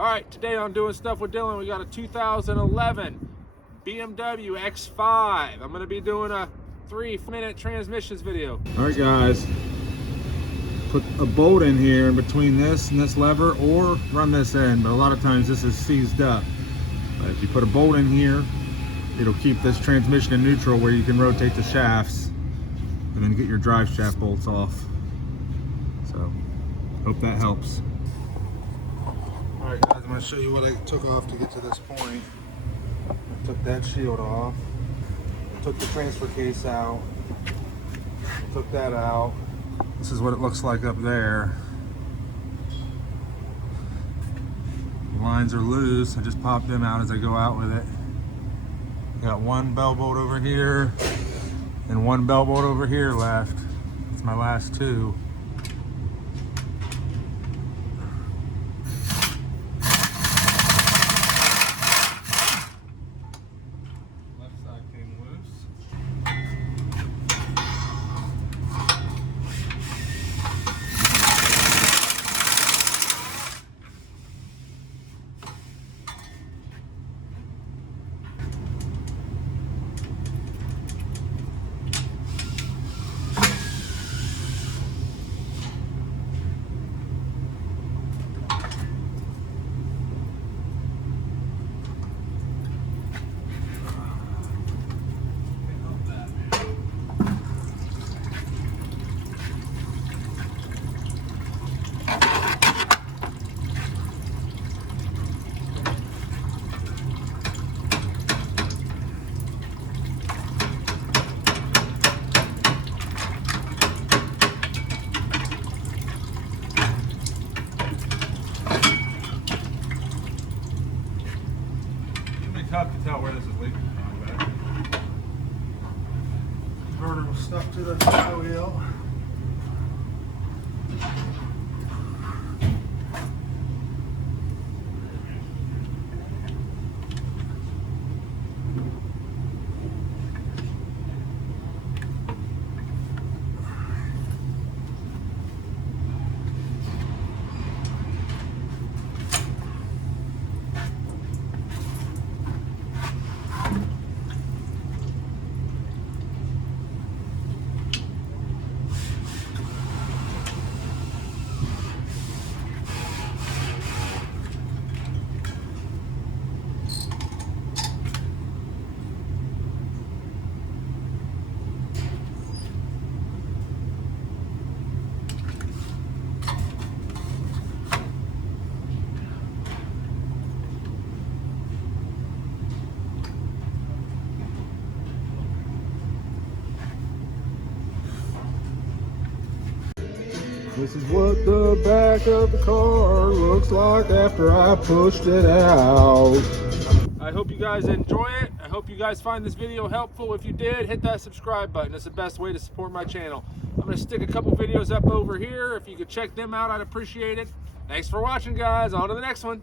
All right, today on Doing Stuff with Dylan, we got a 2011 BMW X5. I'm gonna be doing a 3-minute transmissions video. All right, guys, put a bolt in here in between this and this lever, or run this in, but a lot of times this is seized up. But if you put a bolt in here, it'll keep this transmission in neutral where you can rotate the shafts and then get your drive shaft bolts off. So, hope that helps. Alright guys, I'm going to show you what I took off to get to this point. I took that shield off, took the transfer case out, took that out. This is what it looks like up there. The lines are loose, I just pop them out as I go out with it. Got one bell bolt over here and one bell bolt over here left. It's my last two. Tough to tell where this is leaking from, but converter was stuck to the flywheel. This is what the back of the car looks like after I pushed it out. I hope you guys enjoy it. I hope you guys find this video helpful. If you did, hit that subscribe button. It's the best way to support my channel. I'm going to stick a couple videos up over here. If you could check them out, I'd appreciate it. Thanks for watching, guys. On to the next one.